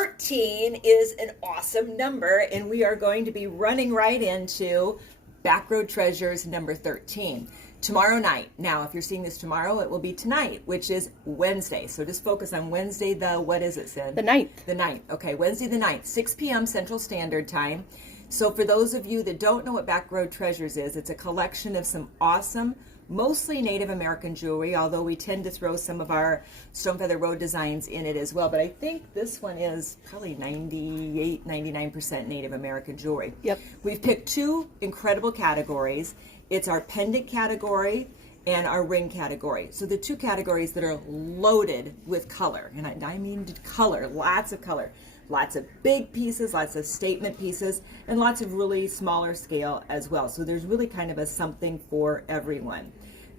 13 is an awesome number, and we are going to be running right into Backroad Treasures number 13 tomorrow night. Now, if you're seeing this tomorrow, it will be tonight, which is Wednesday. So just focus on Wednesday, what is it, Sid? The 9th. The 9th. Okay, Wednesday the 9th, 6 p.m. Central Standard Time. So for those of you that don't know what Backroad Treasures is, it's a collection of some awesome, mostly Native American jewelry, although we tend to throw some of our Stonefeather Road designs in it as well. But I think this one is probably 98, 99% Native American jewelry. Yep. We've picked two incredible categories. It's our pendant category and our ring category. So the two categories that are loaded with color, and I mean color, lots of color. Lots of big pieces, lots of statement pieces, and lots of really smaller scale as well. So there's really kind of a something for everyone.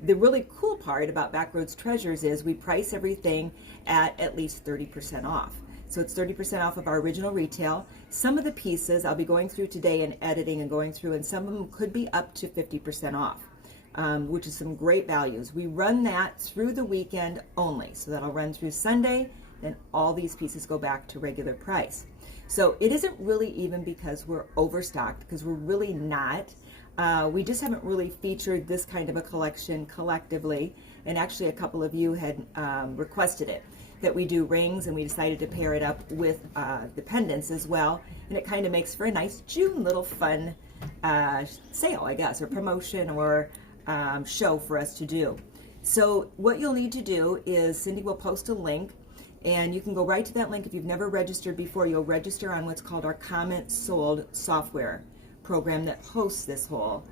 The really cool part about Backroads Treasures is we price everything at least 30% off. So it's 30% off of our original retail. Some of the pieces I'll be going through today and editing and going through, and some of them could be up to 50% off, which is some great values. We run that through the weekend only. So that'll run through Sunday, then all these pieces go back to regular price. So it isn't really even because we're overstocked, because we're really not. We just haven't really featured this kind of a collection collectively, and actually a couple of you had requested it, that we do rings, and we decided to pair it up with the pendants as well, and it kind of makes for a nice June little fun sale, I guess, or promotion or show for us to do. So what you'll need to do is Cindy will post a link, and you can go right to that link. If you've never registered before, you'll register on what's called our Comment Sold software program that hosts this whole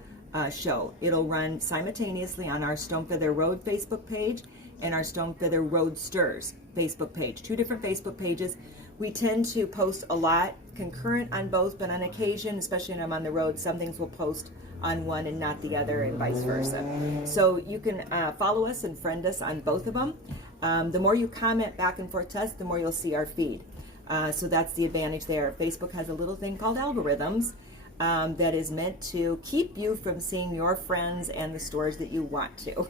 show. It'll run simultaneously on our Stonefeather Road Facebook page and our Stonefeather Roadsters Facebook page. Two different Facebook pages. We tend to post a lot concurrent on both, but on occasion, especially when I'm on the road, some things will post on one and not the other, and vice versa. So you can follow us and friend us on both of them. The more you comment back and forth to us, the more you'll see our feed. So that's the advantage there. Facebook has a little thing called algorithms that is meant to keep you from seeing your friends and the stores that you want to.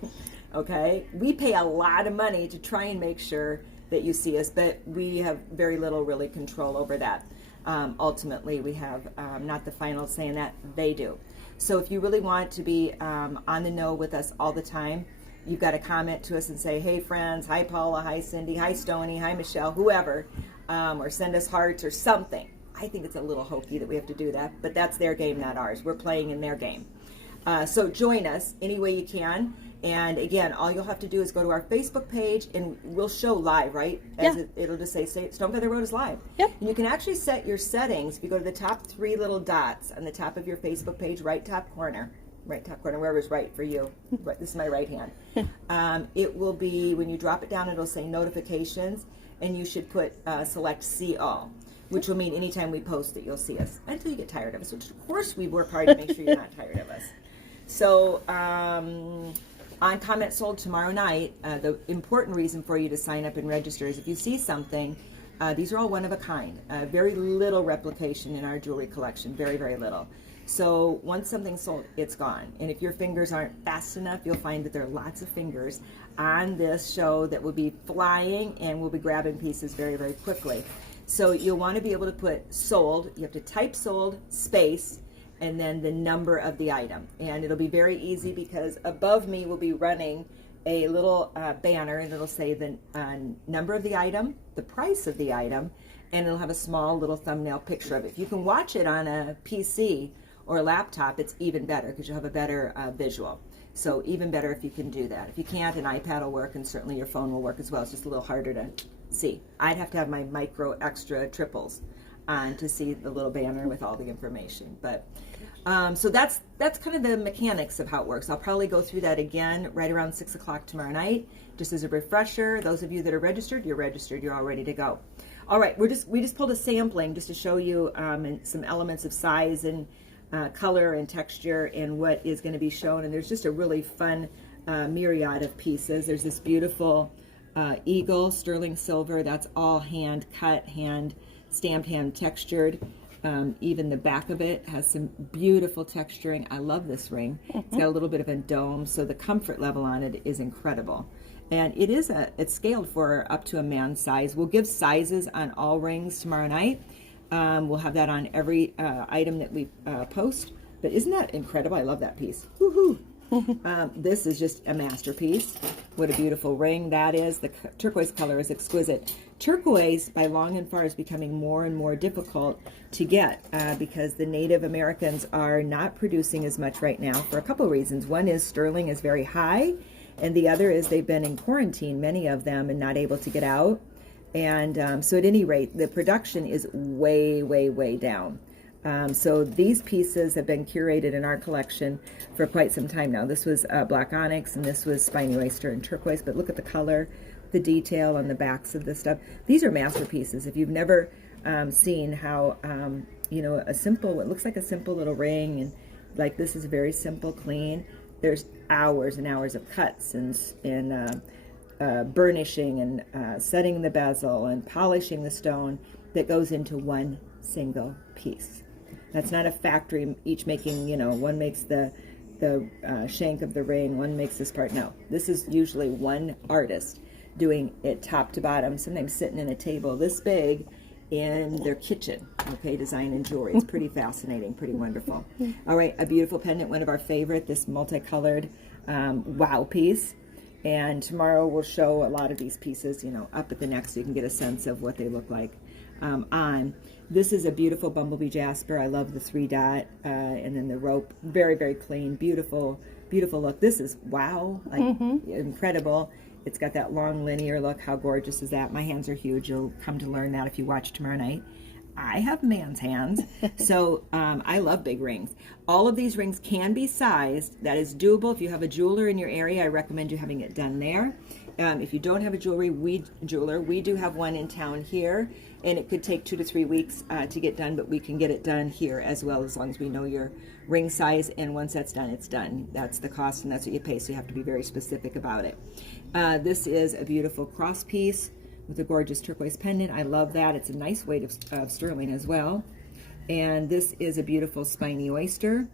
Okay? We pay a lot of money to try and make sure that you see us, but we have very little really control over that. Ultimately, we have not the final say in that, they do. So if you really want to be on the know with us all the time, you've got to comment to us and say, hey friends, hi Paula, hi Cindy, hi Stoney, hi Michelle, whoever, or send us hearts or something. I think it's a little hokey that we have to do that, but that's their game, not ours. We're playing in their game. So join us any way you can. And again, all you'll have to do is go to our Facebook page, and we'll show live, right? It'll just say Stonefeather Road is live. Yep. And you can actually set your settings. If you go to the top three little dots on the top of your Facebook page, right top corner, wherever's right for you. This is my right hand. It will be, when you drop it down, it'll say notifications, and you should put select see all, which will mean anytime we post it, you'll see us until you get tired of us, which of course we work hard to make sure you're not tired of us. So on Comment Sold tomorrow night, the important reason for you to sign up and register is if you see something, these are all one of a kind. Very little replication in our jewelry collection, very, very little. So once something's sold, it's gone. And if your fingers aren't fast enough, you'll find that there are lots of fingers on this show that will be flying, and we'll be grabbing pieces very, very quickly. So you'll want to be able to put sold. You have to type sold, space, and then the number of the item. And it'll be very easy because above me will be running a little banner, and it'll say the number of the item, the price of the item, and it'll have a small little thumbnail picture of it. If you can watch it on a PC or a laptop, it's even better because you'll have a better visual. So even better if you can do that. If you can't, an iPad will work, and certainly your phone will work as well. It's just a little harder to see. I'd have to have my micro extra triples on to see the little banner with all the information. But so that's kind of the mechanics of how it works. I'll probably go through that again right around 6 o'clock tomorrow night, just as a refresher. Those of you that are registered, you're all ready to go. All right, we just pulled a sampling just to show you some elements of size and color and texture and what is going to be shown. And there's just a really fun myriad of pieces. There's this beautiful eagle, sterling silver. That's all hand cut, hand stamped, hand textured. Even the back of it has some beautiful texturing. I love this ring. It's got a little bit of a dome, so the comfort level on it is incredible. And it's scaled for up to a man's size. We'll give sizes on all rings tomorrow night. We'll have that on every item that we post. But isn't that incredible? I love that piece. Woohoo! This is just a masterpiece. What a beautiful ring that is. The turquoise color is exquisite. Turquoise, by long and far, is becoming more and more difficult to get because the Native Americans are not producing as much right now for a couple of reasons. One is sterling is very high, and the other is they've been in quarantine, many of them, and not able to get out. And so at any rate, the production is way, way, way down. So these pieces have been curated in our collection for quite some time now. This was black onyx, and this was spiny oyster and turquoise, but look at the color, the detail on the backs of this stuff. These are masterpieces. If you've never seen how, a simple, what looks like a simple little ring, and like this is very simple, clean. There's hours and hours of cuts and burnishing and setting the bezel and polishing the stone that goes into one single piece. That's not a factory each making, one makes the shank of the ring, one makes this part. No, this is usually one artist doing it top to bottom, sometimes sitting in a table this big in their kitchen, okay, designing jewelry. It's pretty fascinating, pretty wonderful. All right, a beautiful pendant, one of our favorite, this multicolored wow piece. And tomorrow we'll show a lot of these pieces, up at the neck so you can get a sense of what they look like on. This is a beautiful bumblebee jasper. I love the 3-dot and then the rope. Very, very clean, beautiful, beautiful look. This is wow, like incredible. It's got that long linear look. How gorgeous is that? My hands are huge. You'll come to learn that if you watch tomorrow night. I have man's hands, so I love big rings. All of these rings can be sized. That is doable. If you have a jeweler in your area, I recommend you having it done there. If you don't have a jeweler, we do have one in town here, and it could take 2 to 3 weeks to get done, but we can get it done here as well, as long as we know your ring size, and once that's done, it's done. That's the cost, and that's what you pay, so you have to be very specific about it. This is a beautiful cross piece with a gorgeous turquoise pendant. I love that. It's a nice weight of sterling as well. And this is a beautiful spiny oyster,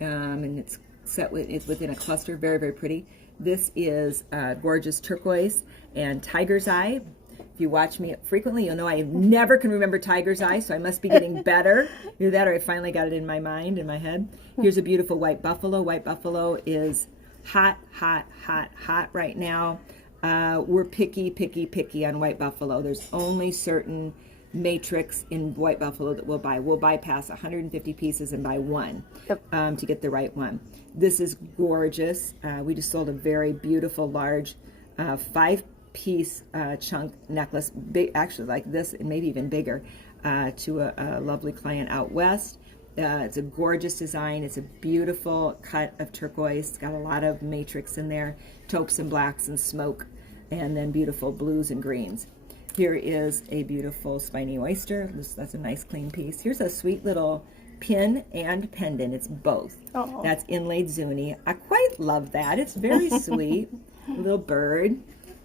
and it's set within a cluster. Very, very pretty. This is gorgeous turquoise and tiger's eye. If you watch me frequently, you'll know I never can remember tiger's eye, so I must be getting better. Either that or I finally got it in my mind, in my head. Here's a beautiful white buffalo. White buffalo is hot, hot, hot, hot right now. We're picky on white buffalo. There's only certain matrix in white buffalo that we'll buy. We'll bypass 150 pieces and buy one to get the right one. This is gorgeous. We just sold a very beautiful, large 5-piece chunk necklace, big, actually like this, and maybe even bigger, to a lovely client out west. It's a gorgeous design. It's a beautiful cut of turquoise. It's got a lot of matrix in there, taupes and blacks and smoke, and then beautiful blues and greens. Here is a beautiful spiny oyster. That's a nice clean piece. Here's a sweet little pin and pendant. It's both. Oh. That's inlaid zuni. I quite love that. It's very sweet. A little bird.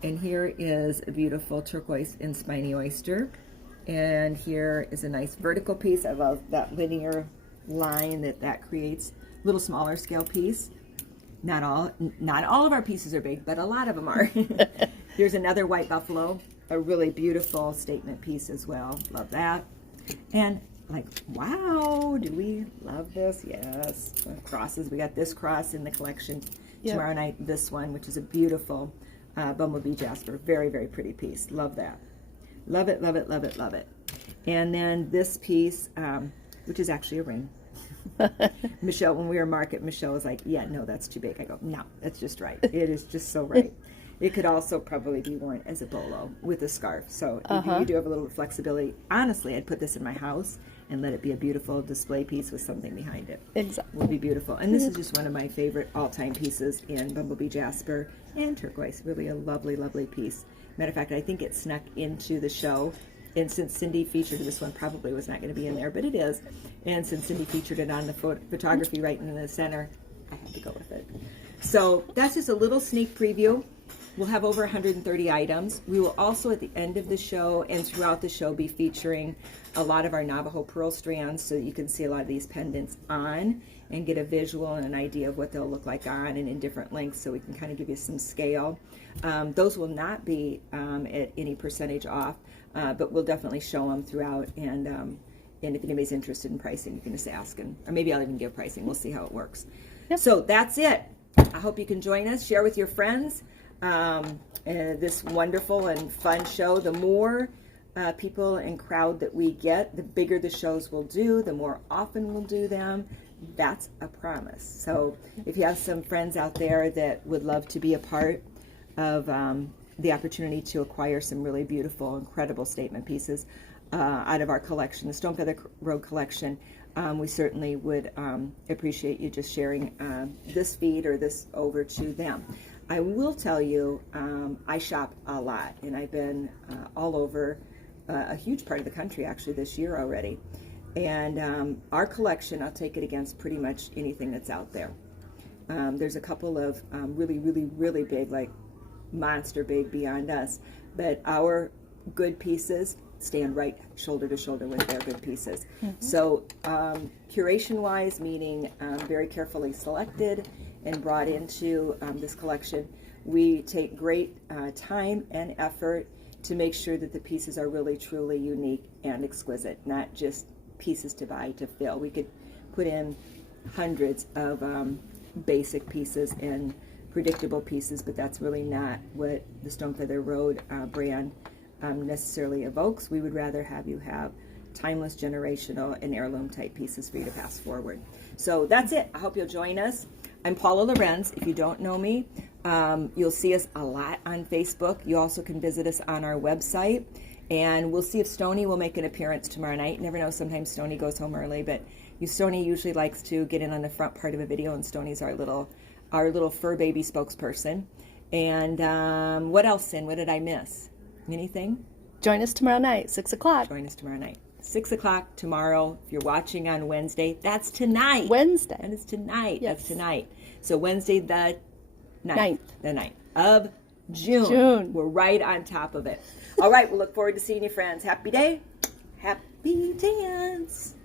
And here is a beautiful turquoise and spiny oyster. And here is a nice vertical piece. I love that linear line that creates. A little smaller scale piece. Not all of our pieces are big, but a lot of them are. Here's another white buffalo, a really beautiful statement piece as well. Love that. And like, wow, do we love this? Yes. Crosses. We got this cross in the collection tomorrow night. This one, which is a beautiful bumblebee jasper. Very, very pretty piece. Love that. Love it, love it, love it, love it. And then this piece, which is actually a ring. Michelle, when we were market, Michelle was like, yeah, no, that's too big. I go, no, that's just right. It is just so right. It could also probably be worn as a bolo with a scarf. So you do have a little flexibility. Honestly, I'd put this in my house and let it be a beautiful display piece with something behind it. Exactly. It would be beautiful. And this is just one of my favorite all-time pieces in bumblebee jasper and turquoise. Really a lovely, lovely piece. Matter of fact, I think it snuck into the show. And since Cindy featured this one, probably was not going to be in there, but it is. And since Cindy featured it on the photography right in the center, I had to go with it. So that's just a little sneak preview. We'll have over 130 items. We will also, at the end of the show and throughout the show, be featuring a lot of our Navajo pearl strands, so that you can see a lot of these pendants on and get a visual and an idea of what they'll look like on and in different lengths, so we can kind of give you some scale. Those will not be at any percentage off, but we'll definitely show them throughout. And if anybody's interested in pricing, you can just ask, or maybe I'll even give pricing. We'll see how it works. Yep. So that's it. I hope you can join us. Share with your friends this wonderful and fun show. The more people and crowd that we get, the bigger the shows we'll do, the more often we'll do them. That's a promise. So if you have some friends out there that would love to be a part of the opportunity to acquire some really beautiful, incredible statement pieces out of our collection, the Stonefeather Road collection, we certainly would appreciate you just sharing this feed or this over to them. I will tell you, I shop a lot, and I've been all over a huge part of the country actually this year already. And our collection, I'll take it against pretty much anything that's out there. There's a couple of really, really, really big, like monster big beyond us, but our good pieces stand right shoulder to shoulder with their good pieces. So curation-wise, meaning very carefully selected and brought into this collection, we take great time and effort to make sure that the pieces are really, truly unique and exquisite, not just pieces to buy to fill. We could put in hundreds of basic pieces and predictable pieces, but that's really not what the Stonefeather Road brand necessarily evokes. We would rather have you have timeless, generational, and heirloom type pieces for you to pass forward. So that's it. I hope you'll join us. I'm Paula Lorenz. If you don't know me, you'll see us a lot on Facebook. You also can visit us on our website, and we'll see if Stoney will make an appearance tomorrow night. You never know, sometimes Stoney goes home early, but Stoney usually likes to get in on the front part of a video, and Stoney's our little fur baby spokesperson. And what else, Sin? What did I miss? Anything? Join us tomorrow night, 6 o'clock. Join us tomorrow night, 6 o'clock tomorrow. If you're watching on Wednesday, that's tonight. Wednesday. That is tonight. Yes. That's tonight. So Wednesday the 9th. The 9th of June. We're right on top of it. All right, we'll look forward to seeing you, friends. Happy day. Happy dance.